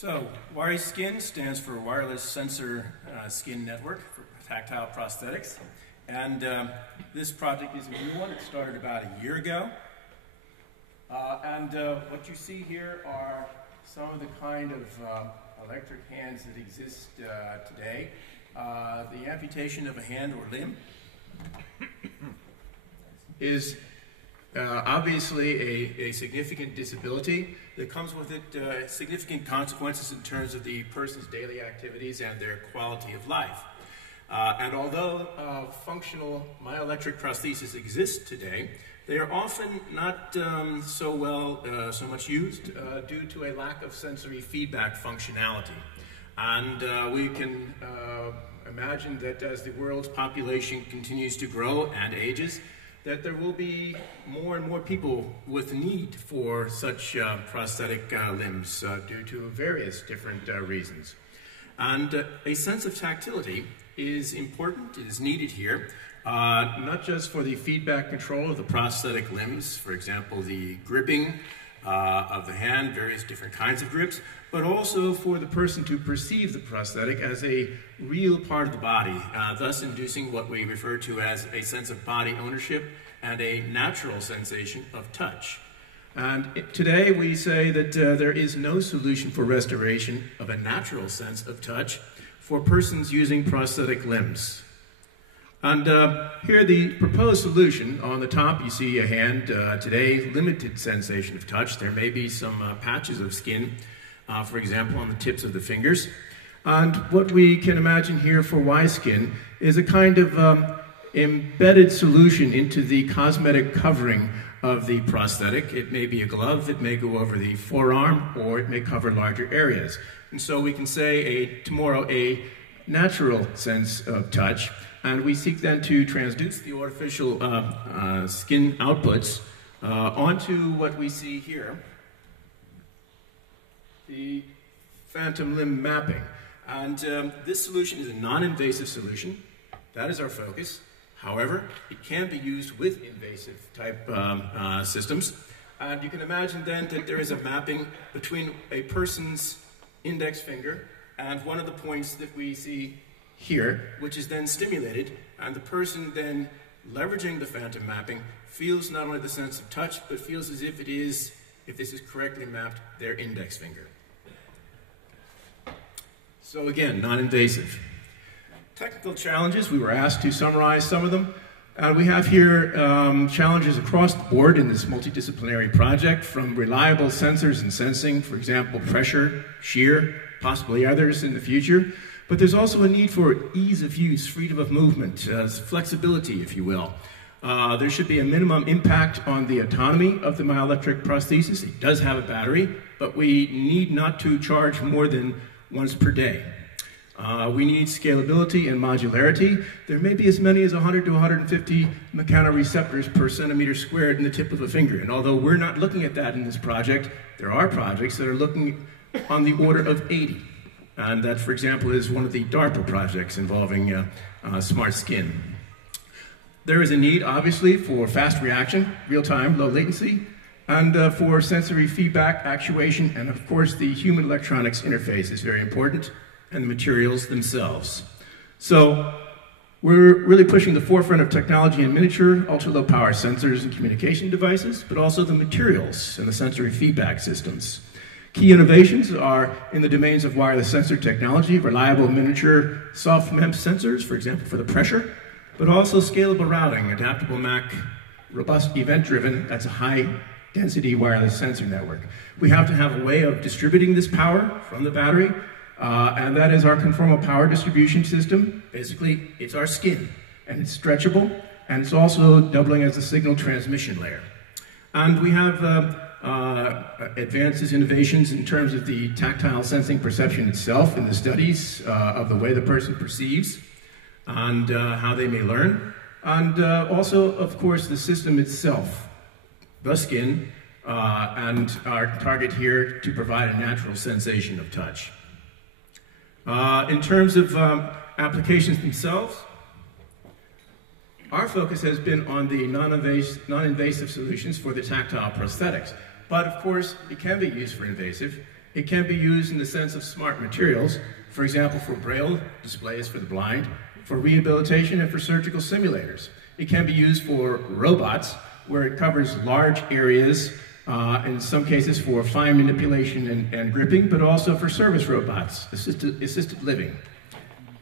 So, WiseSkin stands for Wireless Sensor Skin Network for Tactile Prosthetics. And this project is a new one. It started about a year ago. What you see here are some of the kind of electric hands that exist today. The amputation of a hand or limb is obviously a significant disability that comes with it significant consequences in terms of the person's daily activities and their quality of life. And although functional myoelectric prostheses exist today, they are often not so much used due to a lack of sensory feedback functionality. And we can imagine that as the world's population continues to grow and ages, that there will be more and more people with need for such prosthetic limbs due to various different reasons. And a sense of tactility is important, it is needed here, not just for the feedback control of the prosthetic limbs, for example, the gripping of the hand, various different kinds of grips, but also for the person to perceive the prosthetic as a real part of the body, thus inducing what we refer to as a sense of body ownership and a natural sensation of touch. And today we say that there is no solution for restoration of a natural sense of touch for persons using prosthetic limbs. And here the proposed solution. On the top you see a hand today, limited sensation of touch. There may be some patches of skin, for example, on the tips of the fingers. And what we can imagine here for WiseSkin is a kind of embedded solution into the cosmetic covering of the prosthetic. It may be a glove, it may go over the forearm, or it may cover larger areas. And so we can say tomorrow a natural sense of touch, and we seek then to transduce the artificial skin outputs onto what we see here, the phantom limb mapping. And this solution is a non-invasive solution. That is our focus. However, it can be used with invasive type systems. And you can imagine then that there is a mapping between a person's index finger and one of the points that we see here, which is then stimulated, and the person then, leveraging the phantom mapping, feels not only the sense of touch, but feels as if it is, if this is correctly mapped, their index finger. So again, non-invasive. Technical challenges, we were asked to summarize some of them. We have here challenges across the board in this multidisciplinary project, from reliable sensors and sensing, for example, pressure, shear, possibly others in the future. But there's also a need for ease of use, freedom of movement, flexibility, if you will. There should be a minimum impact on the autonomy of the myoelectric prosthesis. It does have a battery, but we need not to charge more than once per day. We need scalability and modularity. There may be as many as 100 to 150 mechanoreceptors per centimeter squared in the tip of a finger. And although we're not looking at that in this project, there are projects that are looking on the order of 80. And that, for example, is one of the DARPA projects involving smart skin. There is a need, obviously, for fast reaction, real-time, low latency, and for sensory feedback, actuation, and of course the human electronics interface is very important, and the materials themselves. So we're really pushing the forefront of technology in miniature, ultra-low power sensors and communication devices, but also the materials and the sensory feedback systems. Key innovations are in the domains of wireless sensor technology, reliable miniature soft MEMS sensors, for example, for the pressure, but also scalable routing, adaptable MAC, robust event-driven, that's a high-density wireless sensor network. We have to have a way of distributing this power from the battery, and that is our conformal power distribution system. Basically, it's our skin, and it's stretchable, and it's also doubling as a signal transmission layer. And we have advances, innovations in terms of the tactile sensing perception itself in the studies of the way the person perceives and how they may learn. And also, of course, the system itself, the skin, and our target here to provide a natural sensation of touch. In terms of applications themselves, our focus has been on the non-invasive solutions for the tactile prosthetics. But of course, it can be used for invasive. It can be used in the sense of smart materials, for example, for braille displays for the blind, for rehabilitation, and for surgical simulators. It can be used for robots, where it covers large areas, in some cases for fine manipulation and gripping, but also for service robots, assisted living.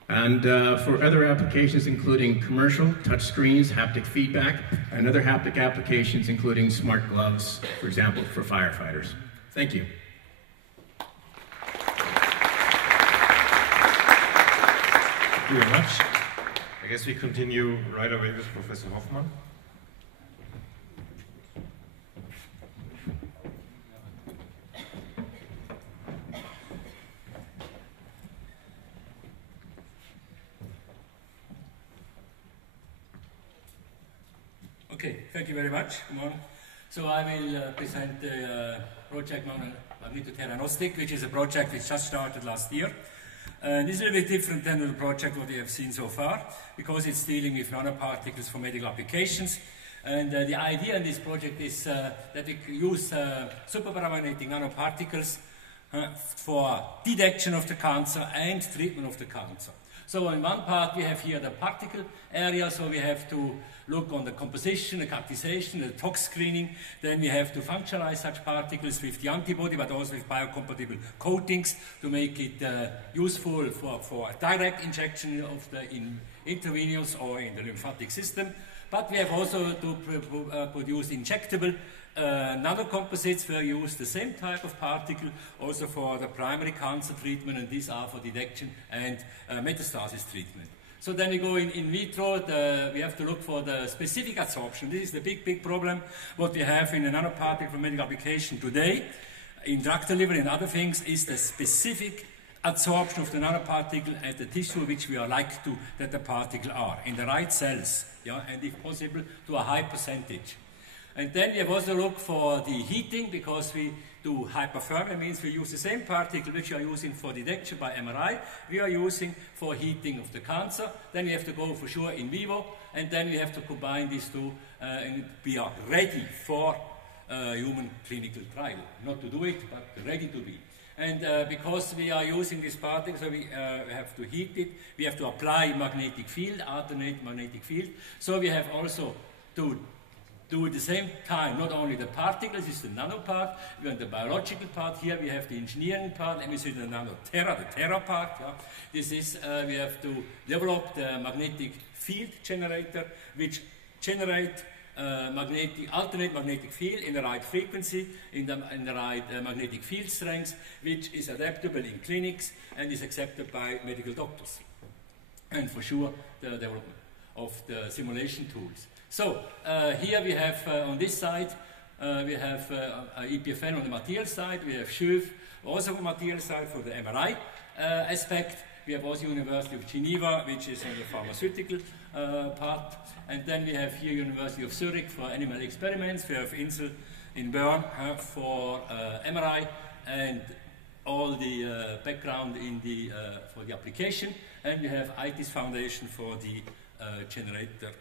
And for other applications including commercial, touchscreens, haptic feedback, and other haptic applications including smart gloves, for example, for firefighters. Thank you. Thank you very much. I guess we continue right away with Professor Hofmann. Okay, thank you very much. Good morning. So I will present the project MagnetoTheranostics, which is a project which just started last year. This is a little bit different than the project what we have seen so far, because it's dealing with nanoparticles for medical applications. And the idea in this project is that we use superparamagnetic nanoparticles for detection of the cancer and treatment of the cancer. So in one part we have here the particle area, so we have to look on the composition, the characterization, the tox screening. Then we have to functionalize such particles with the antibody, but also with biocompatible coatings to make it useful for direct injection of the intravenous or in the lymphatic system. But we have also to produce injectable nanocomposites where you use the same type of particle also for the primary cancer treatment, and these are for detection and metastasis treatment. So then we go in vitro, we have to look for the specific adsorption. This is the big problem what we have in a nanoparticle for medical application today, in drug delivery and other things, is the specific adsorption of the nanoparticle at the tissue which we are like to that the particle are, in the right cells, yeah, and if possible to a high percentage. And then we have also looked for the heating, because we do hyperthermia, means we use the same particle which we are using for detection by MRI, we are using for heating of the cancer. Then we have to go for sure in vivo, and then we have to combine these two, and we are ready for human clinical trial. Not to do it, but ready to be. And because we are using this particle, so we have to heat it, we have to apply magnetic field, alternate magnetic field. So we have also to do at the same time not only the particles, this is the nano part, we have the biological part. Here we have the engineering part, and we see the Nano-Tera, the Tera part. Yeah. This is, we have to develop the magnetic field generator, which generate alternate magnetic field in the right frequency, in the right magnetic field strength, which is adaptable in clinics and is accepted by medical doctors. And for sure, the development of the simulation tools. So here we have on this side, we have EPFL on the material side, we have SCHUV also on the material side for the MRI aspect. We have also University of Geneva, which is on the pharmaceutical part. And then we have here University of Zurich for animal experiments. We have Insel in Bern for MRI, and all the background in the, for the application. And we have ITIS Foundation for the generator,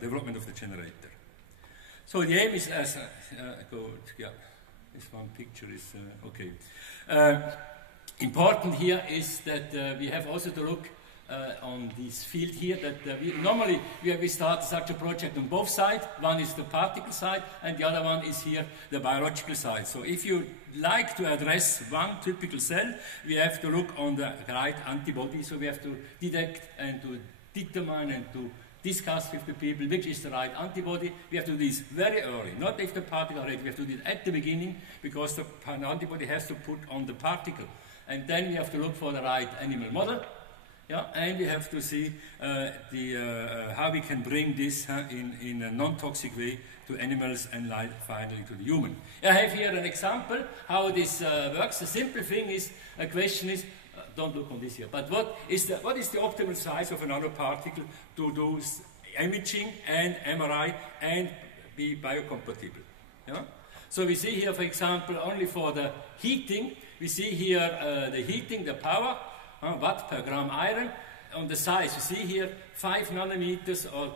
development of the generator. So the aim is as yeah, this one picture is okay. Important here is that we have also to look on this field here, that normally we start such a project on both sides. One is the particle side, and the other one is here the biological side. So if you like to address one typical cell, we have to look on the right antibody. So we have to detect and to determine and to discuss with the people which is the right antibody. We have to do this very early, not if the particle are ready. We have to do it at the beginning, because the antibody has to put on the particle. And then we have to look for the right animal model. Yeah, and we have to see how we can bring this in a non-toxic way to animals and finally to the human. I have here an example how this works. The simple thing is, a question is, don't look on this here, but what is the optimal size of a nanoparticle to do imaging and MRI and be biocompatible? Yeah? So we see here, for example, only for the heating, we see here the heating, the power, watt per gram iron. On the size, you see here 5 nanometers or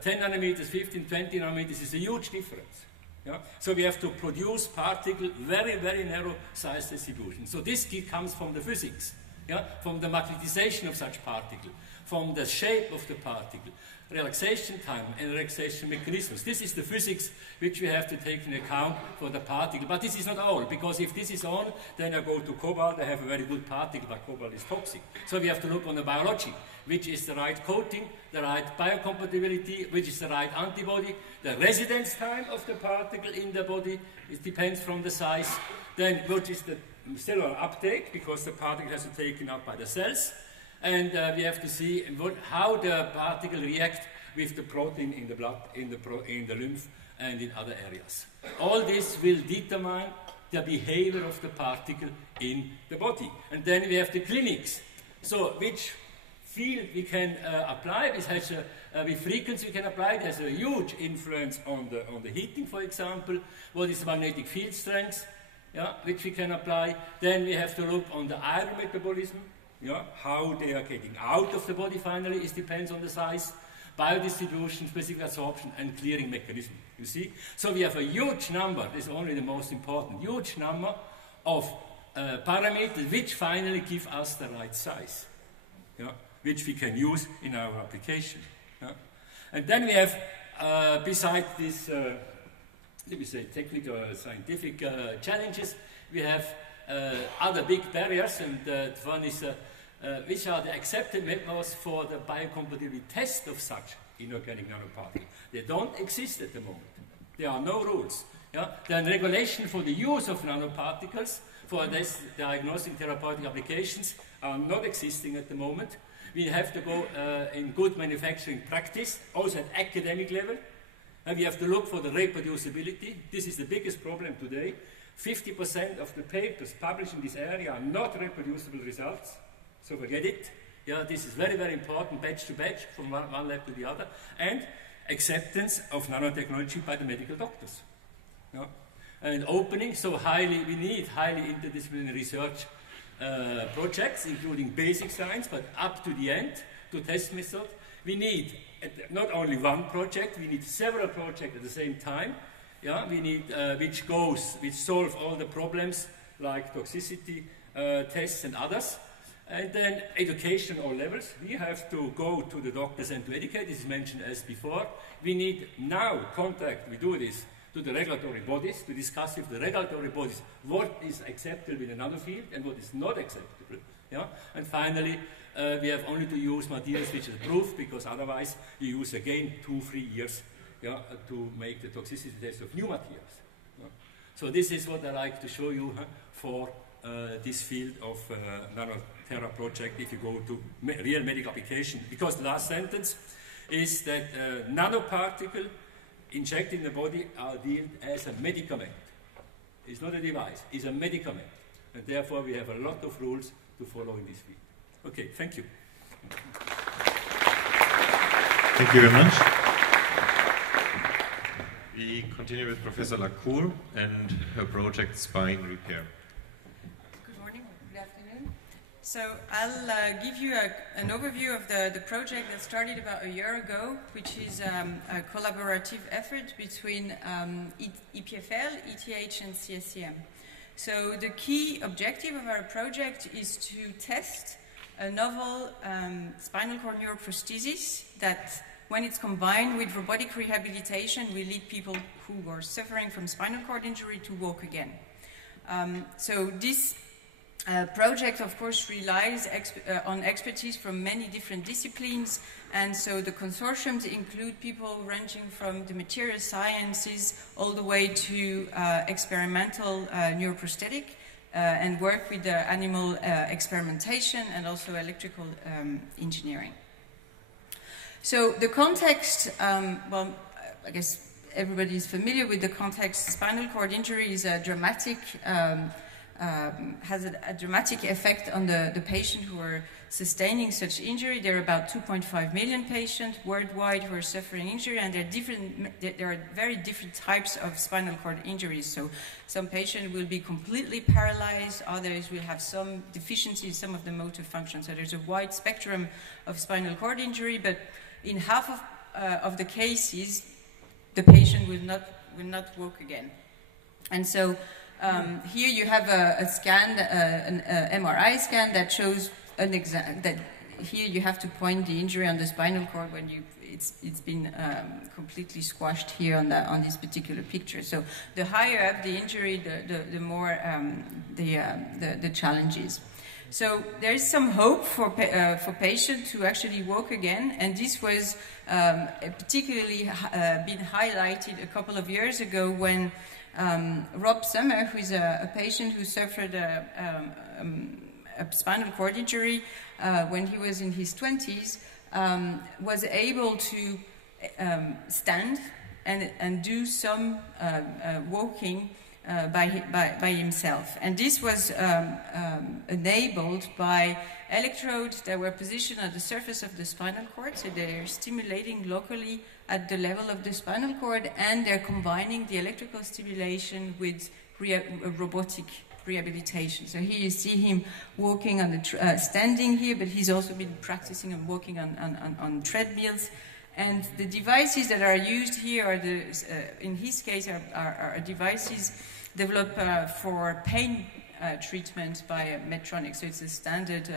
10 nanometers, 15, 20 nanometers is a huge difference. Yeah? So we have to produce particle very, very narrow size distribution. So this comes from the physics, yeah? From the magnetization of such particle, from the shape of the particle, relaxation time and relaxation mechanisms. This is the physics which we have to take into account for the particle. But this is not all, because if this is on, then I go to cobalt, I have a very good particle, but cobalt is toxic. So we have to look on the biology, which is the right coating, the right biocompatibility, which is the right antibody, the residence time of the particle in the body, it depends from the size, then what is the cellular uptake, because the particle has to be taken up by the cells, and we have to see how the particle reacts with the protein in the blood, in the lymph, and in other areas. All this will determine the behavior of the particle in the body. And then we have the clinics. So which field we can apply, this has with frequency we can apply, it has a huge influence on the heating, for example. What is the magnetic field strength, yeah, which we can apply. Then we have to look on the iron metabolism, yeah, how they are getting out of the body finally, it depends on the size, biodistribution, specific absorption, and clearing mechanism, you see. So we have a huge number, this is only the most important, huge number of parameters which finally give us the right size, yeah, which we can use in our application. Yeah. And then we have, besides this, let me say, technical, scientific challenges, we have other big barriers, and one is which are the accepted methods for the biocompatibility test of such inorganic nanoparticles. They don't exist at the moment. There are no rules. Yeah? Then regulation for the use of nanoparticles for this diagnostic therapeutic applications are not existing at the moment. We have to go in good manufacturing practice, also at academic level. And we have to look for the reproducibility. This is the biggest problem today. 50% of the papers published in this area are not reproducible results. So forget it. Yeah, this is very, very important, batch to batch, from one lab to the other. And acceptance of nanotechnology by the medical doctors. Yeah. And opening, so we need highly interdisciplinary research projects, including basic science, but up to the end, to test method. We need not only one project, we need several projects at the same time. Yeah, we need which solve all the problems like toxicity tests and others. And then education all levels. We have to go to the doctors and to educate. This is mentioned as before. We need now contact, we do this, to the regulatory bodies to discuss with the regulatory bodies what is acceptable in another field and what is not acceptable. Yeah? And finally, we have only to use materials which are approved, because otherwise you use again 2-3 years, yeah, to make the toxicity test of new materials. Yeah? So this is what I like to show you for this field of Nano-Tera project if you go to real medical application. Because the last sentence is that nanoparticle injected in the body are deemed as a medicament. It's not a device, it's a medicament. And therefore we have a lot of rules to follow in this field. Okay, thank you. Thank you very much. We continue with Professor Lacour and her project SpineRepair. Good morning, good afternoon. So I'll give you an overview of the project that started about a year ago, which is a collaborative effort between EPFL, ETH, and CSEM. So the key objective of our project is to test a novel spinal cord neuroprosthesis that, when it's combined with robotic rehabilitation, will lead people who are suffering from spinal cord injury to walk again. So this project, of course, relies on expertise from many different disciplines, and so the consortiums include people ranging from the material sciences all the way to experimental neuroprosthetic, and work with the animal experimentation and also electrical engineering. So the context, well, I guess everybody is familiar with the context. Spinal cord injury is a dramatic, has a dramatic effect on the patient who are sustaining such injury. There are about 2.5 million patients worldwide who are suffering injury, and there are very different types of spinal cord injuries. So some patients will be completely paralyzed, others will have some deficiency in some of the motor functions. So there's a wide spectrum of spinal cord injury, but in half of the cases, the patient will not not walk again. And so here you have a scan, an MRI scan that shows that here you have to point the injury on the spinal cord when it's been completely squashed here on this particular picture. So the higher up the injury, the more the challenge is. So there is some hope for patients to actually walk again, and this was particularly been highlighted a couple of years ago when Rob Summer, who is a patient who suffered a spinal cord injury when he was in his 20s, was able to stand and do some walking by himself. And this was enabled by electrodes that were positioned at the surface of the spinal cord, so they're stimulating locally at the level of the spinal cord, and they're combining the electrical stimulation with robotic rehabilitation. So here you see him walking on the standing here, but he's also been practicing and walking on treadmills. And the devices that are used here are in his case are devices developed for pain treatment by Medtronic. So it's a standard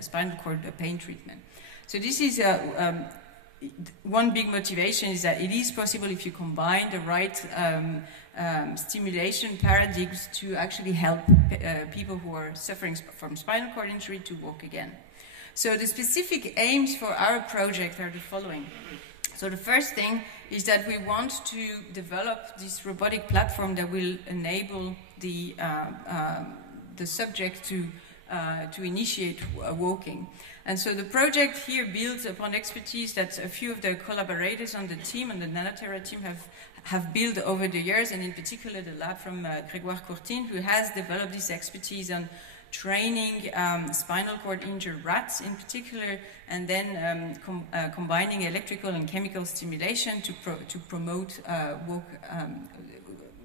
spinal cord pain treatment. So this is one big motivation is that it is possible if you combine the right stimulation paradigms to actually help people who are suffering from spinal cord injury to walk again. So the specific aims for our project are the following. So the first thing is that we want to develop this robotic platform that will enable the subject to initiate walking. And so the project here builds upon expertise that a few of the collaborators on the team, on the Nano-Tera team, have built over the years, and in particular the lab from Grégoire Courtine, who has developed this expertise on training spinal cord injured rats in particular, and then combining electrical and chemical stimulation to promote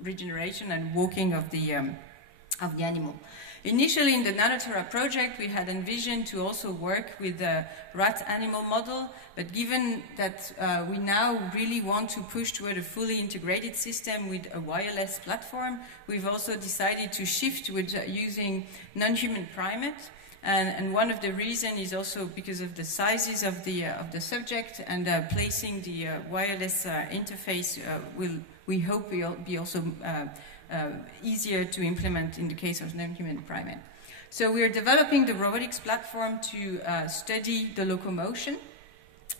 regeneration and walking of the animal. Initially in the Nano-Tera project we had envisioned to also work with a rat animal model, but given that we now really want to push toward a fully integrated system with a wireless platform, we've also decided to shift with using non-human primates. And one of the reasons is also because of the sizes of the subject, and placing the wireless interface we hope will be also easier to implement in the case of non-human primate. So we are developing the robotics platform to study the locomotion,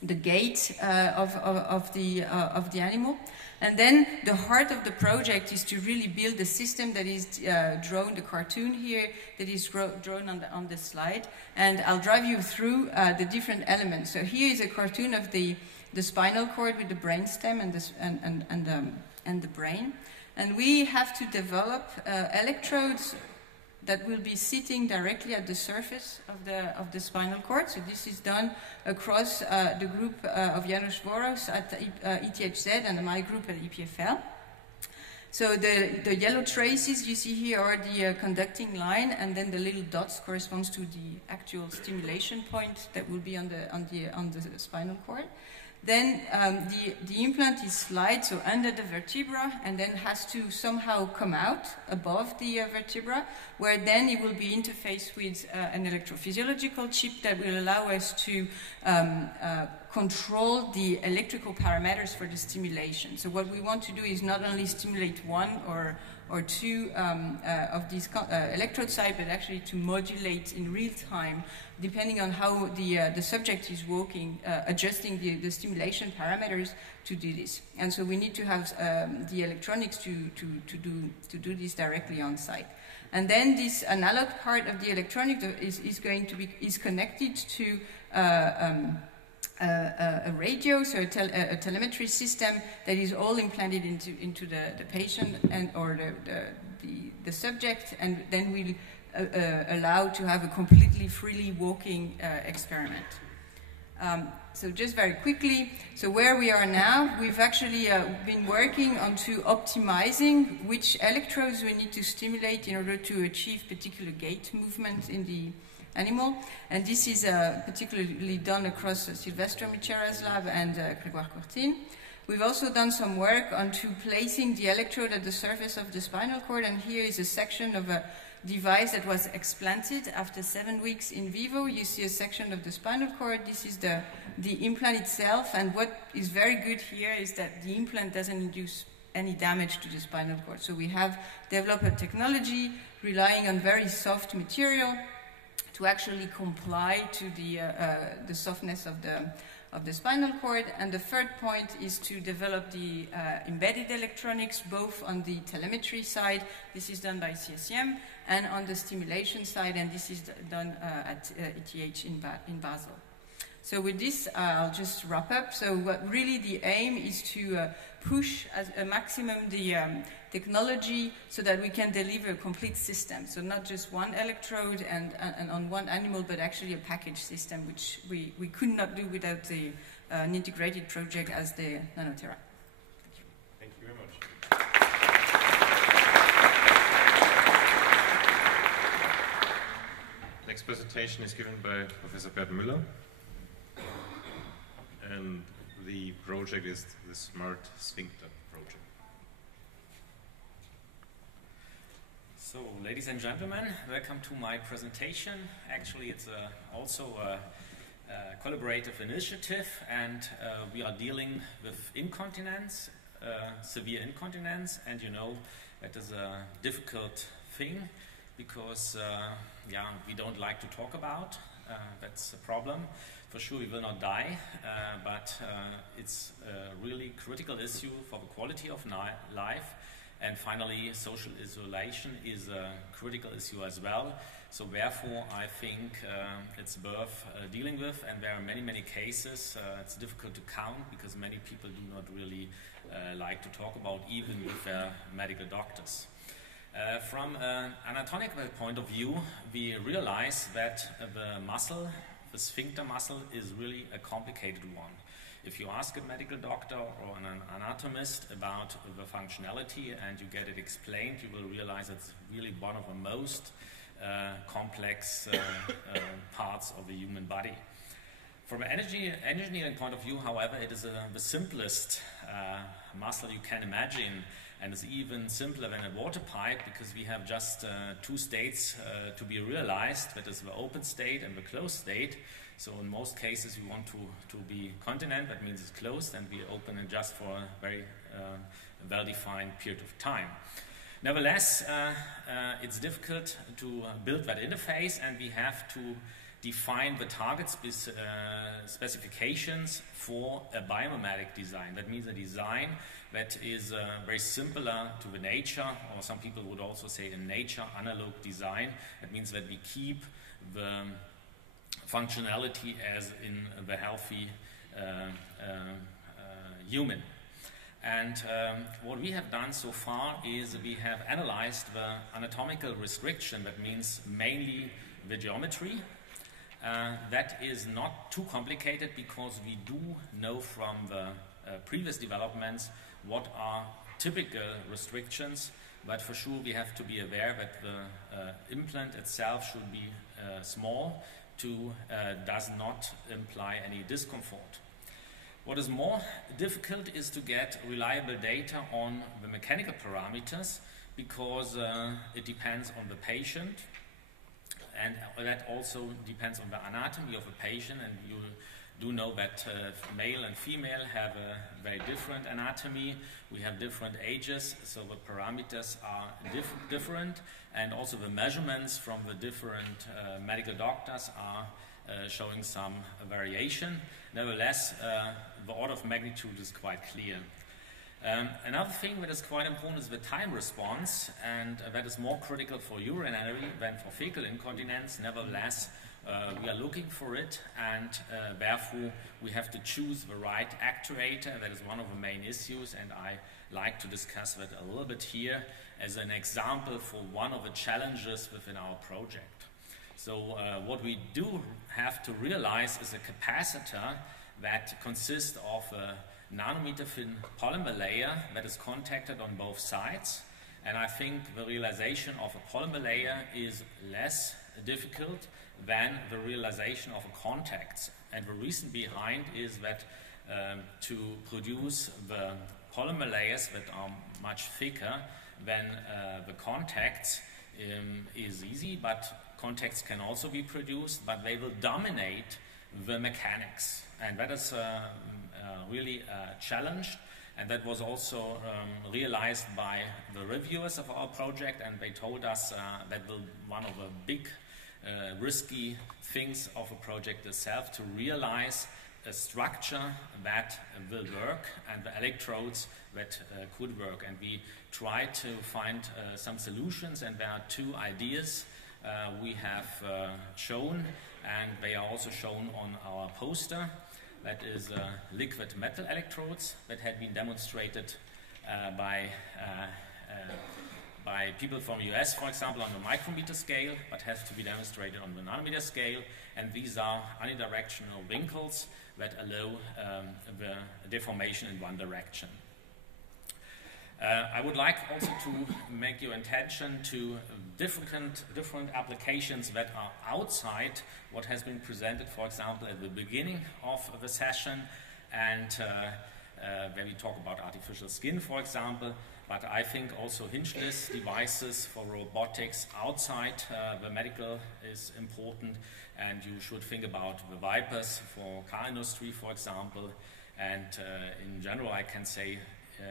the gait of the animal, and then the heart of the project is to really build a system that is drawn, the cartoon here that is drawn on the slide, and I'll drive you through the different elements. So here is a cartoon of the spinal cord with the brainstem and the brain. And we have to develop electrodes that will be sitting directly at the surface of the spinal cord. So this is done across the group of Janusz Voros at ETHZ and my group at EPFL. So the yellow traces you see here are the conducting line, and then the little dots corresponds to the actual stimulation point that will be on the spinal cord. Then the implant is slid, so under the vertebra, and then has to somehow come out above the vertebra, where then it will be interfaced with an electrophysiological chip that will allow us to control the electrical parameters for the stimulation. So what we want to do is not only stimulate one or two of these electrode sites, but actually to modulate in real time, depending on how the subject is walking, adjusting the stimulation parameters to do this. And so we need to have the electronics to do this directly on site. And then this analog part of the electronic is connected to a radio, so a telemetry system that is all implanted into the patient or the subject, and then we'll allow to have a completely freely walking experiment. So just very quickly, so where we are now, we've actually been working on optimizing which electrodes we need to stimulate in order to achieve particular gait movement in the animal, and this is particularly done across Silvestro Michera's lab and Grégoire Courtine. We've also done some work onto placing the electrode at the surface of the spinal cord, and here is a section of a device that was explanted after 7 weeks in vivo. You see a section of the spinal cord. This is the implant itself, and what is very good here is that the implant doesn't induce any damage to the spinal cord. So we have developed a technology relying on very soft material to actually comply to the softness of the spinal cord. And the third point is to develop the embedded electronics, both on the telemetry side, this is done by CSEM, and on the stimulation side, and this is done at ETH in Basel. So with this, I'll just wrap up. So what really the aim is to push as a maximum the technology so that we can deliver a complete system. So not just one electrode and on one animal, but actually a package system, which we could not do without an integrated project as the Nano-Tera. Thank you very much. Next presentation is given by Professor Bert Müller. And the project is the SmartSphincter project. So, ladies and gentlemen, welcome to my presentation. Actually, it's also a collaborative initiative, and we are dealing with incontinence, severe incontinence, and you know that is a difficult thing because we don't like to talk about. That's a problem. For sure we will not die, but it's a really critical issue for the quality of life. And finally, social isolation is a critical issue as well. So therefore, I think it's worth dealing with, and there are many, many cases. It's difficult to count because many people do not really like to talk about, even with their medical doctors. From an anatomical point of view, we realize that the sphincter muscle is really a complicated one. If you ask a medical doctor or an anatomist about the functionality and you get it explained, you will realize it's really one of the most complex parts of the human body. From an engineering point of view, however, it is the simplest muscle you can imagine, and it's even simpler than a water pipe because we have just two states to be realized, that is the open state and the closed state. So in most cases we want to be continent, that means it's closed, and we open it just for a very well-defined period of time. Nevertheless, it's difficult to build that interface, and we have to define the target specifications for a biomimetic design. That means a design that is very similar to the nature, or some people would also say a nature analog design. That means that we keep the functionality as in the healthy human. And what we have done so far is we have analyzed the anatomical restriction, that means mainly the geometry. That is not too complicated because we do know from the previous developments what are typical restrictions, but for sure we have to be aware that the implant itself should be small does not imply any discomfort. What is more difficult is to get reliable data on the mechanical parameters because it depends on the patient, and that also depends on the anatomy of the patient, and you do know that male and female have a very different anatomy. We have different ages, so the parameters are different, and also the measurements from the different medical doctors are showing some variation. Nevertheless, the order of magnitude is quite clear. Another thing that is quite important is the time response, and that is more critical for urinary than for fecal incontinence. Nevertheless, we are looking for it, and therefore we have to choose the right actuator. That is one of the main issues, and I like to discuss that a little bit here as an example for one of the challenges within our project. So what we do have to realize is a capacitor that consists of a nanometer thin polymer layer that is contacted on both sides, and I think the realization of a polymer layer is less difficult than the realization of a contact. And the reason behind is that to produce the polymer layers that are much thicker than the contacts is easy, but contacts can also be produced, but they will dominate the mechanics. And that is really a challenge. And that was also realized by the reviewers of our project, and they told us that one of the big risky things of a project itself to realize a structure that will work and the electrodes that could work. And we tried to find some solutions, and there are two ideas we have shown, and they are also shown on our poster. That is liquid metal electrodes that had been demonstrated by people from the US, for example, on the micrometer scale, but has to be demonstrated on the nanometer scale. And these are unidirectional winkles that allow the deformation in one direction. I would like also to make your attention to different applications that are outside what has been presented, for example, at the beginning of the session, and where we talk about artificial skin, for example, but I think also hingeless devices for robotics outside the medical is important, and you should think about the wipers for car industry, for example, and in general I can say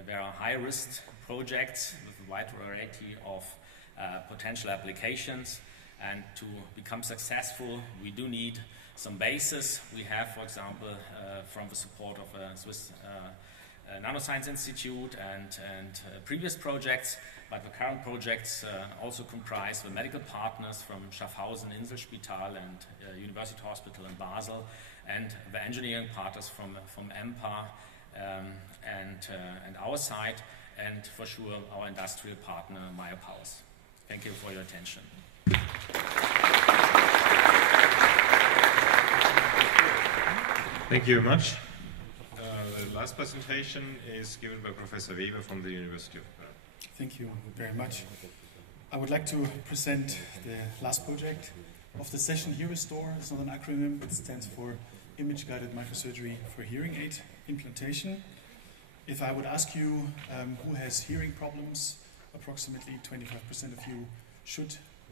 there are high-risk projects with a wide variety of potential applications, and to become successful we do need some basis. We have, for example, from the support of the Swiss Nanoscience Institute and previous projects, but the current projects also comprise the medical partners from Schaffhausen Inselspital and University Hospital in Basel, and the engineering partners from EMPA and our side, and for sure our industrial partner Meyer Powers. Thank you for your attention. Thank you very much. The last presentation is given by Professor Weber from the University of Bern. Thank you very much. I would like to present the last project of the session, HearRestore. It's not an acronym, it stands for Image-Guided Microsurgery for Hearing Aid Implantation. If I would ask you who has hearing problems, approximately 25% of you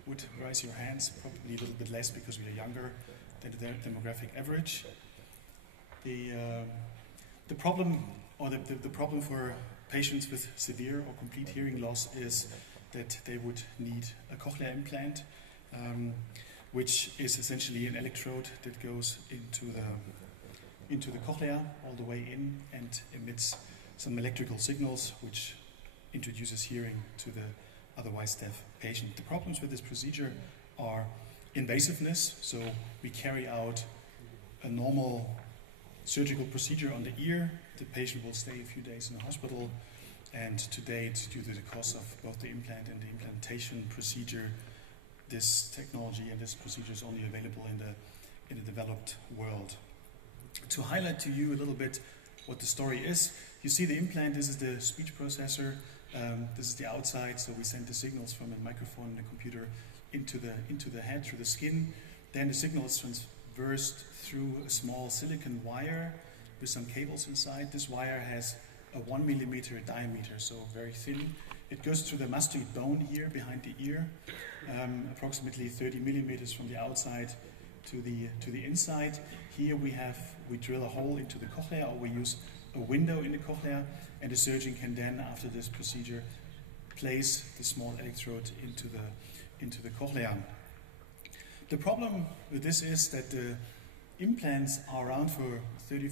would raise your hands, probably a little bit less because we are younger than the demographic average. The problem for patients with severe or complete hearing loss is that they would need a cochlear implant, which is essentially an electrode that goes into the cochlea all the way in and emits some electrical signals, which introduces hearing to the otherwise deaf patient. The problems with this procedure are invasiveness, so we carry out a normal surgical procedure on the ear. The patient will stay a few days in the hospital, and to date, due to the cost of both the implant and the implantation procedure, this technology and this procedure is only available in the developed world. To highlight to you a little bit what the story is, you see the implant. This is the speech processor. This is the outside, so we send the signals from a microphone and a computer into the head through the skin. Then the signal is transversed through a small silicon wire with some cables inside. This wire has a 1 millimeter diameter, so very thin. It goes through the mastoid bone here behind the ear, approximately 30 millimeters from the outside to the inside. Here we drill a hole into the cochlea, or we use a window in the cochlea, and the surgeon can then, after this procedure, place the small electrode into the cochlea. The problem with this is that the implants are around for 30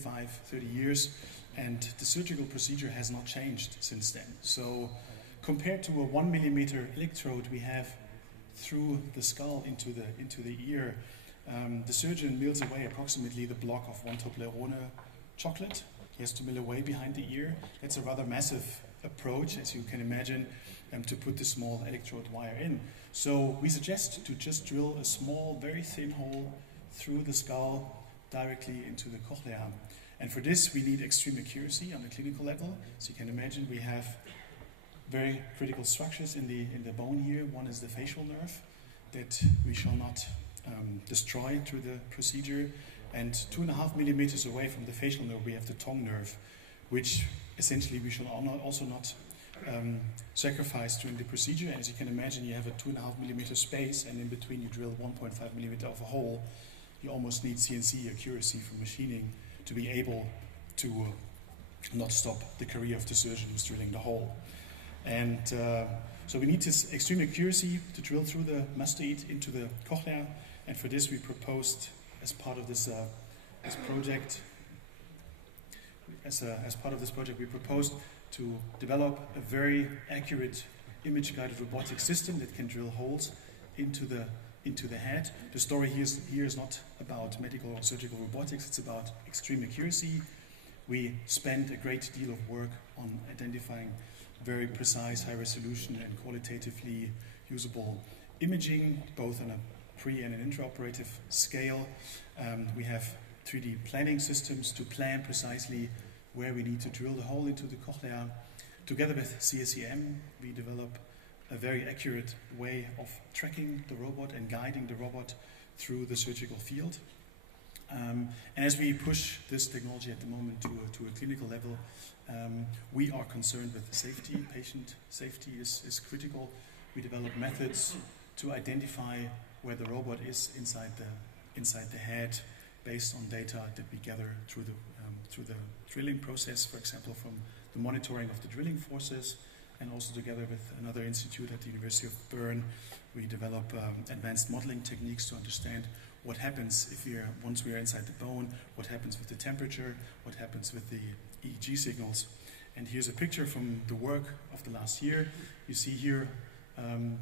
years, and the surgical procedure has not changed since then. So compared to a 1 millimeter electrode we have through the skull into the ear, the surgeon mills away approximately the block of 1 Toblerone chocolate. He has to mill away behind the ear. It's a rather massive approach, as you can imagine, to put the small electrode wire in. So we suggest to just drill a small, very thin hole through the skull directly into the cochlea. And for this we need extreme accuracy on the clinical level. So you can imagine we have very critical structures in the bone here. One is the facial nerve that we shall not destroy through the procedure. And 2.5 millimeters away from the facial nerve, we have the tongue nerve, which essentially we should also not sacrifice during the procedure. As you can imagine, you have a 2.5 millimeter space, and in between you drill 1.5 millimeter of a hole. You almost need CNC accuracy for machining to be able to not stop the career of the surgeon who's drilling the hole. And so we need this extreme accuracy to drill through the mastoid into the cochlea, and for this we proposed, as part of this project, we proposed to develop a very accurate image-guided robotic system that can drill holes into the head. The story here is not about medical or surgical robotics, it's about extreme accuracy. We spent a great deal of work on identifying very precise, high resolution and qualitatively usable imaging, both on a pre and an intraoperative scale. We have 3D planning systems to plan precisely where we need to drill the hole into the cochlea. Together with CSEM, we develop a very accurate way of tracking the robot and guiding the robot through the surgical field. And as we push this technology at the moment to a clinical level, we are concerned with safety. Patient safety is critical. We develop methods to identify where the robot is inside the head, based on data that we gather through the drilling process, for example, from the monitoring of the drilling forces, and also together with another institute at the University of Bern, we develop advanced modeling techniques to understand what happens once we are inside the bone, what happens with the temperature, what happens with the EEG signals. And here's a picture from the work of the last year. You see here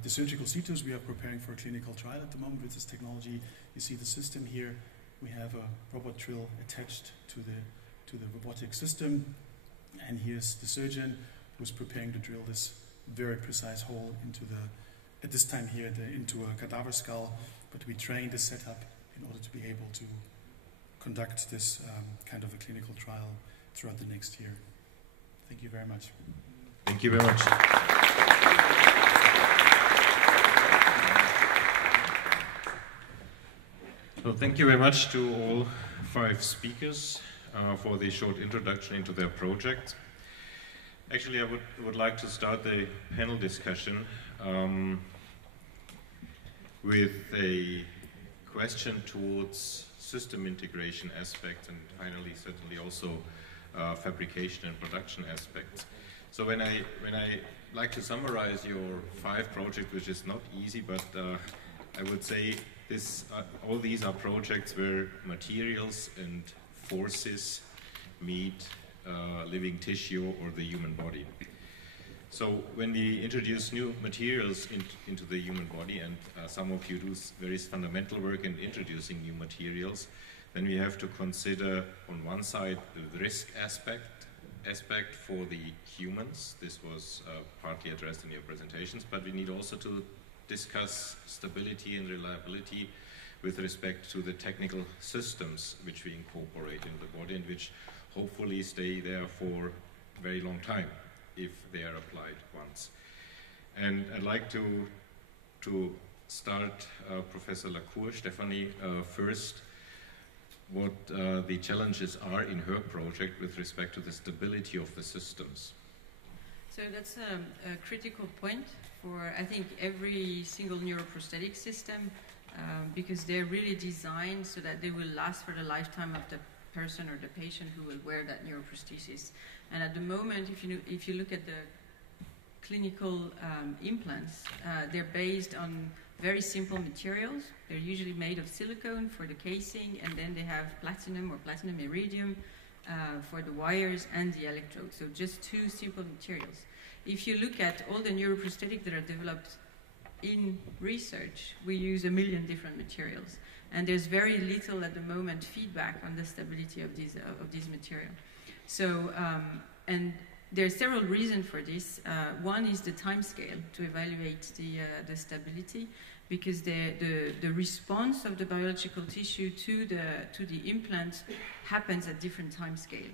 the surgical situs. We are preparing for a clinical trial at the moment with this technology. You see the system here. We have a robot drill attached to the robotic system, and here's the surgeon who's preparing to drill this very precise hole into at this time here, into a cadaver skull. But we trained the setup in order to be able to conduct this kind of a clinical trial throughout the next year. Thank you very much. Thank you very much. So thank you very much to all 5 speakers for the short introduction into their project. Actually, I would like to start the panel discussion with a question towards system integration aspects, and finally certainly also fabrication and production aspects. So when I like to summarize your 5 projects, which is not easy, but I would say all these are projects where materials and forces meet living tissue or the human body. So when we introduce new materials into the human body, and some of you do very fundamental work in introducing new materials, then we have to consider on one side the risk aspect for the humans. This was partly addressed in your presentations, but we need also to discuss stability and reliability with respect to the technical systems which we incorporate in the body and which hopefully stay there for a very long time if they are applied once. And I'd like to start, Professor Lacour, Stephanie, first, what the challenges are in her project with respect to the stability of the systems. So that's a critical point for, I think, every single neuroprosthetic system, because they're really designed so that they will last for the lifetime of the person or the patient who will wear that neuroprosthesis. And at the moment, if you look at the clinical implants, they're based on very simple materials. They're usually made of silicone for the casing, and then they have platinum or platinum iridium for the wires and the electrodes. So just 2 simple materials. If you look at all the neuroprosthetics that are developed in research, we use 1 million different materials. And there's very little at the moment feedback on the stability of these materials. So, and there are several reasons for this. One is the time scale to evaluate the stability, because the response of the biological tissue to the implant happens at different time scale.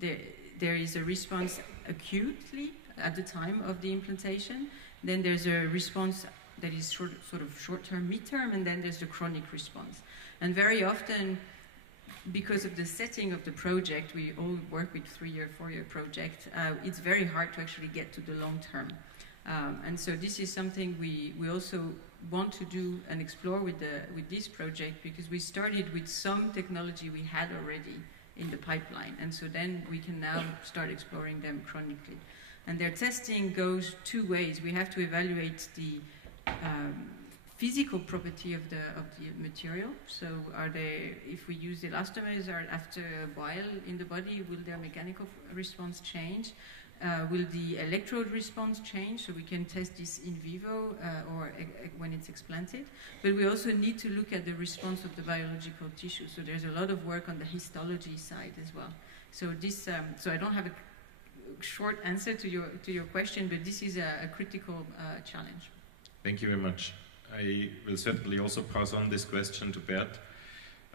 There is a response acutely at the time of the implantation. Then there's a response that is sort of short-term, mid-term, and then there's the chronic response. And very often, because of the setting of the project, we all work with 3-year, 4-year project, it's very hard to actually get to the long term. And so this is something we also want to do and explore with this project, because we started with some technology we had already in the pipeline, and so then we can now start exploring them chronically. And their testing goes 2 ways. We have to evaluate the physical property of the material. So if we use elastomers, after a while in the body, will their mechanical response change? Will the electrode response change? So we can test this in vivo or when it's explanted. But we also need to look at the response of the biological tissue. So there's a lot of work on the histology side as well. So this, so I don't have a short answer to your question, but this is a critical challenge. Thank you very much. I will certainly also pass on this question to Bert.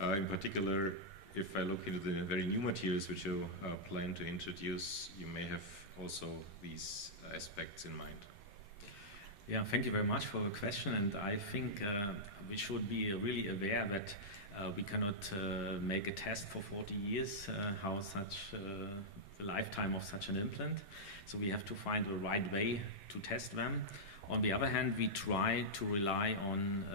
In particular, if I look into the very new materials which you plan to introduce, you may have also these aspects in mind. Yeah, thank you very much for the question, and I think we should be really aware that we cannot make a test for 40 years how the lifetime of such an implant. So we have to find the right way to test them. On the other hand, we try to rely on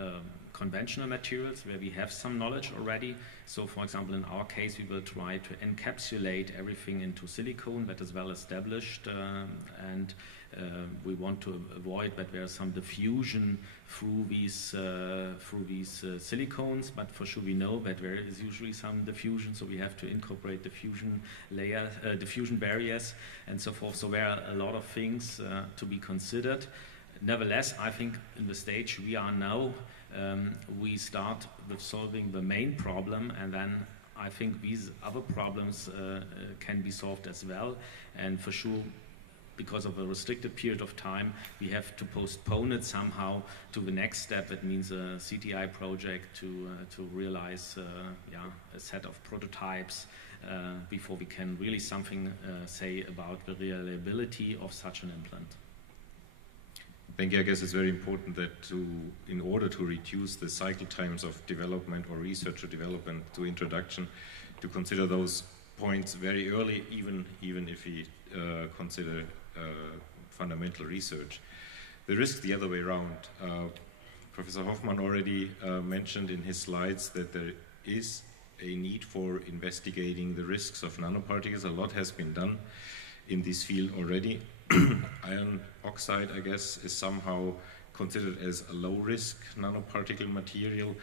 conventional materials where we have some knowledge already. So, for example, in our case, we will try to encapsulate everything into silicone that is well established, and we want to avoid that there is some diffusion through these silicones. But for sure, we know that there is usually some diffusion, so we have to incorporate diffusion barriers, and so forth. So there are a lot of things to be considered. Nevertheless, I think in the stage we are now, we start with solving the main problem, and then I think these other problems can be solved as well. And for sure, because of a restricted period of time, we have to postpone it somehow to the next step. That means a CTI project to realize a set of prototypes before we can really say about the reliability of such an implant. Thank you. I guess it's very important that in order to reduce the cycle times of development or research or development to introduction, to consider those points very early, even if we consider fundamental research. The risk the other way around. Professor Hofmann already mentioned in his slides that there is a need for investigating the risks of nanoparticles. A lot has been done in this field already. Iron oxide, I guess, is somehow considered as a low-risk nanoparticle material.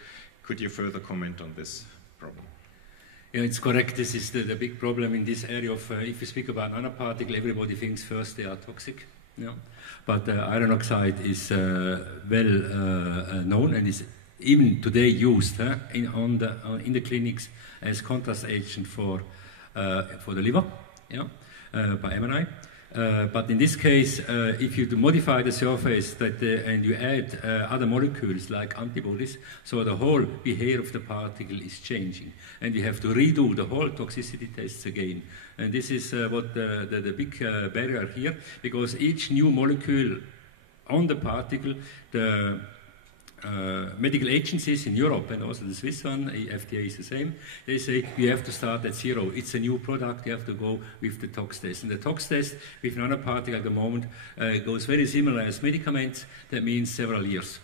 Could you further comment on this problem? Yeah, it's correct. This is the big problem in this area of, if you speak about nanoparticle, everybody thinks first they are toxic. Yeah. But iron oxide is well known and is even today used in the clinics as contrast agent for the liver, by MRI. But in this case, if you modify the surface and you add other molecules like antibodies, so the whole behavior of the particle is changing. And you have to redo the whole toxicity tests again. And this is what the big barrier here, because each new molecule on the particle, the medical agencies in Europe and also the Swiss one, FDA is the same, they say you have to start at zero. It's a new product, you have to go with the tox test. And the tox test with nanoparticle at the moment goes very similar as medicaments, that means several years.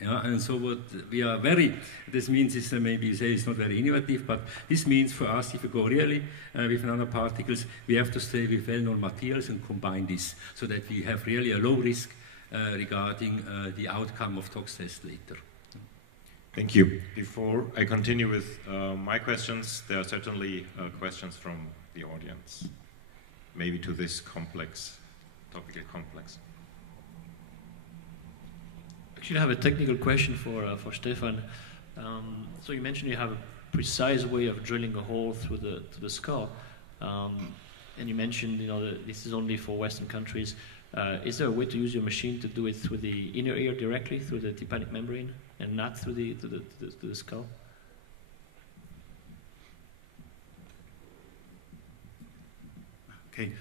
Yeah, and so what we are this means is maybe you say it's not very innovative, but this means for us, if you go really with nanoparticles, we have to stay with well-known materials and combine this so that we have really a low risk regarding the outcome of tox test later. Thank you. Before I continue with my questions, there are certainly questions from the audience, maybe to this topical complex. Actually, I have a technical question for Stefan. So you mentioned you have a precise way of drilling a hole through the skull, and you mentioned that this is only for Western countries. Is there a way to use your machine to do it through the inner ear directly, through the tympanic membrane, and not through the skull? Okay.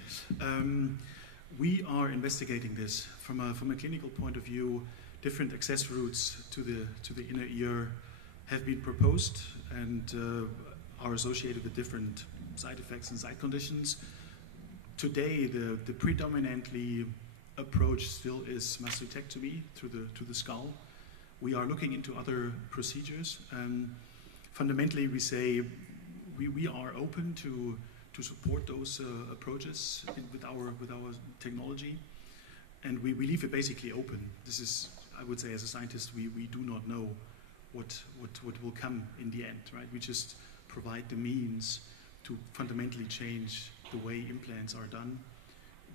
We are investigating this from a clinical point of view. Different access routes to the inner ear have been proposed, and are associated with different side effects and side conditions. Today, the predominantly approach still is mastectomy to the skull. We are looking into other procedures. Fundamentally, we say we are open to support those approaches with our technology, and we leave it basically open. This is, I would say, as a scientist, we do not know what will come in the end, right? We just provide the means to fundamentally change the way implants are done.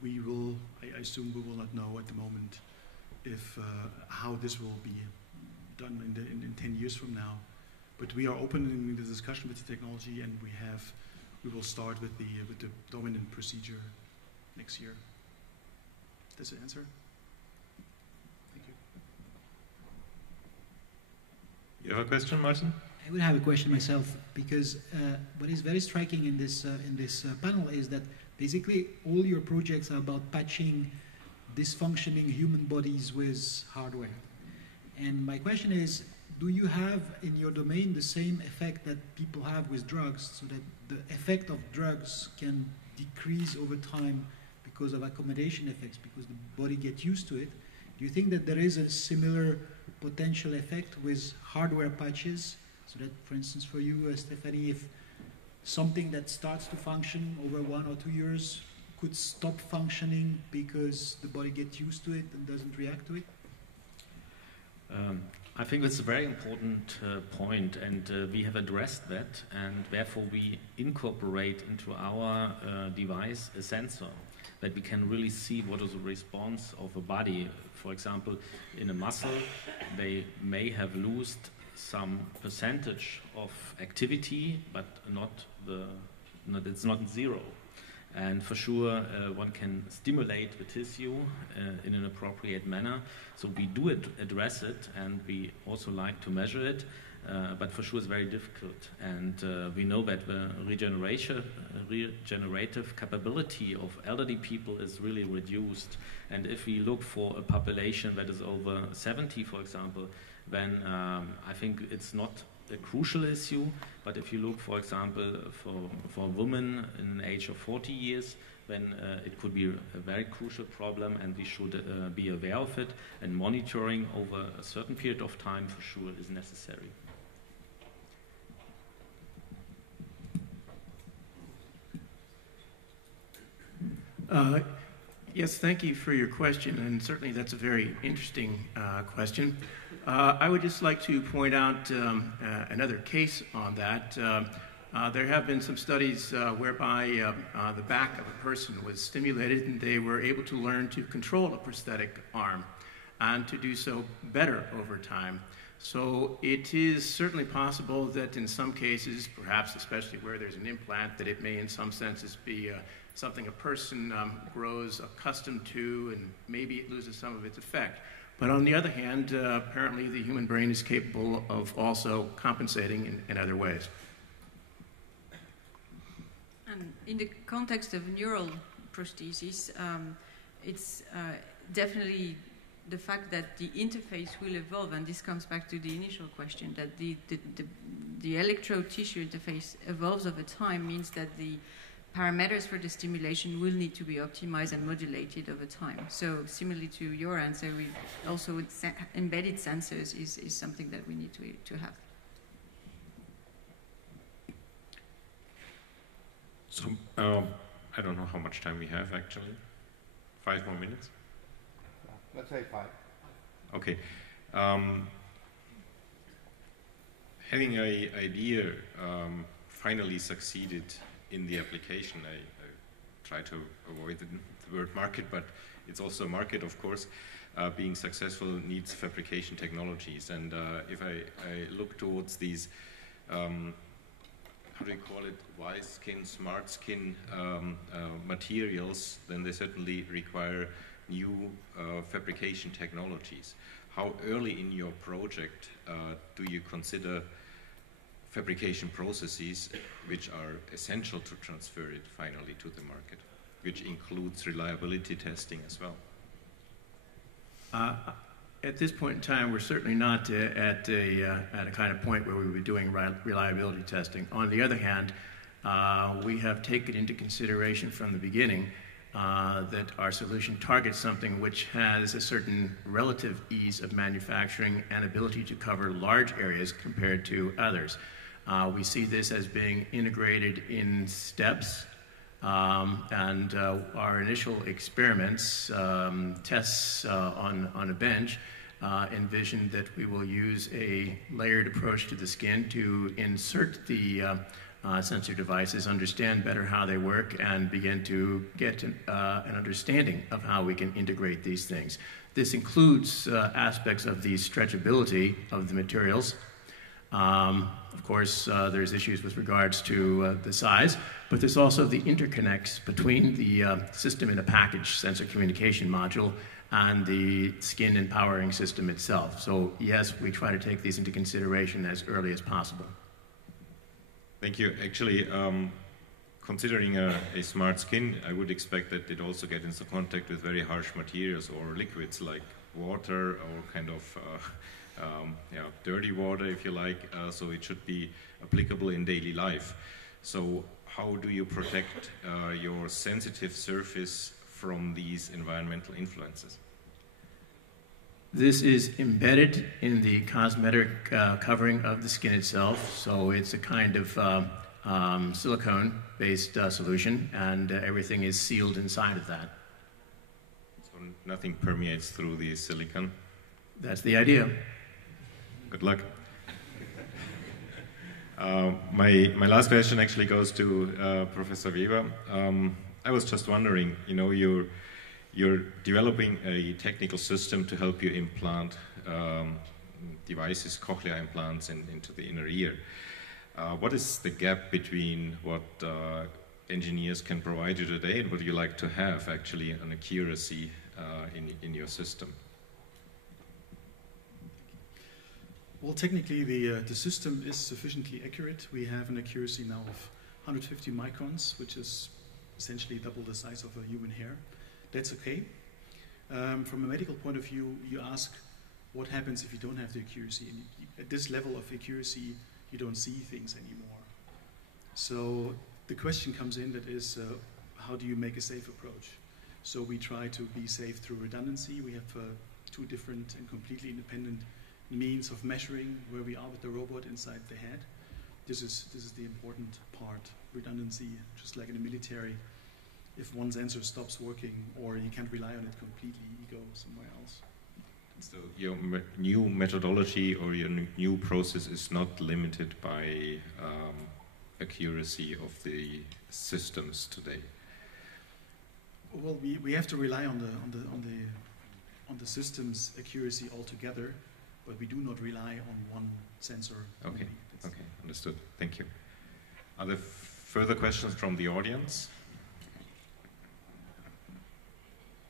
We will, I assume, we will not know at the moment if how this will be done in 10 years from now. But we are opening the discussion with the technology, and we will start with the dominant procedure next year. Does it answer? Thank you. You have a question, Martin? I would have a question myself, because what is very striking in this panel is that basically all your projects are about patching dysfunctioning human bodies with hardware. And my question is, do you have in your domain the same effect that people have with drugs, so that the effect of drugs can decrease over time because of accommodation effects, because the body gets used to it? Do you think that there is a similar potential effect with hardware patches? So that, for instance, for you, Stephanie, if something that starts to function over 1 or 2 years could stop functioning because the body gets used to it and doesn't react to it? I think it's a very important point, and we have addressed that, and therefore we incorporate into our device a sensor that we can really see what is the response of a body. For example, in a muscle, they may have lost some percentage of activity, but it's not zero. And for sure, one can stimulate the tissue in an appropriate manner. So we do address it, and we also like to measure it, but for sure it's very difficult. And we know that the regenerative capability of elderly people is really reduced. And if we look for a population that is over 70, for example, then I think it's not a crucial issue, but if you look, for example, for a woman in an age of 40 years, then it could be a very crucial problem, and we should be aware of it, and monitoring over a certain period of time for sure is necessary. Yes, thank you for your question, and certainly that's a very interesting question. I would just like to point out another case on that. There have been some studies whereby the back of a person was stimulated, and they were able to learn to control a prosthetic arm and to do so better over time. So it is certainly possible that in some cases, perhaps especially where there's an implant, that it may in some senses be something a person grows accustomed to, and maybe it loses some of its effect. But on the other hand, apparently the human brain is capable of also compensating in other ways. And in the context of neural prosthesis, it's definitely the fact that the interface will evolve, and this comes back to the initial question, that the electrode tissue interface evolves over time, means that the parameters for the stimulation will need to be optimized and modulated over time. So similarly to your answer, we also with embedded sensors is something that we need to have. So I don't know how much time we have actually. 5 more minutes? Let's say 5. Okay. Having an idea finally succeeded in the application. I try to avoid the word market, but it's also a market, of course. Being successful needs fabrication technologies, and if I look towards these, how do you call it, WiseSkin, SmartSkin materials, then they certainly require new fabrication technologies. How early in your project do you consider fabrication processes which are essential to transfer it finally to the market, which includes reliability testing as well? at this point in time, we're certainly not at a kind of point where we would be doing reliability testing. On the other hand, we have taken into consideration from the beginning that our solution targets something which has a certain relative ease of manufacturing and ability to cover large areas compared to others. We see this as being integrated in steps, and our initial experiments, tests on a bench, envision that we will use a layered approach to the skin to insert the sensor devices, understand better how they work, and begin to get an understanding of how we can integrate these things. This includes aspects of the stretchability of the materials. Of course, there's issues with regards to the size, but there's also the interconnects between the system in a package sensor communication module and the skin empowering system itself. So yes, we try to take these into consideration as early as possible. Thank you. Actually, considering a smart skin, I would expect that it also gets into contact with very harsh materials or liquids like water or kind of dirty water, if you like, so it should be applicable in daily life. So how do you protect your sensitive surface from these environmental influences? This is embedded in the cosmetic covering of the skin itself, so it's a kind of silicone-based solution, and everything is sealed inside of that. So nothing permeates through the silicone? That's the idea. Good luck. My last question actually goes to Professor Weber. I was just wondering, you know, you're developing a technical system to help you implant devices, cochlear implants into the inner ear. What is the gap between what engineers can provide you today and what you like to have actually an accuracy in your system? Well, technically the system is sufficiently accurate. We have an accuracy now of 150 microns, which is essentially double the size of a human hair. That's okay. From a medical point of view, you ask what happens if you don't have the accuracy. And at this level of accuracy, you don't see things anymore. So the question comes in that is, how do you make a safe approach? So we try to be safe through redundancy. We have two different and completely independent means of measuring where we are with the robot inside the head. This is the important part, redundancy, just like in the military. If one sensor stops working or you can't rely on it completely, you go somewhere else. So your new methodology or your new process is not limited by accuracy of the systems today? Well, we have to rely on the system's accuracy altogether, but we do not rely on one sensor. Okay, okay, understood. Thank you. Are there further questions from the audience?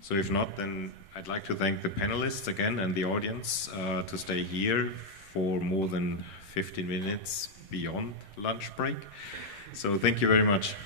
So if not, then I'd like to thank the panelists again and the audience to stay here for more than 15 minutes beyond lunch break. So thank you very much.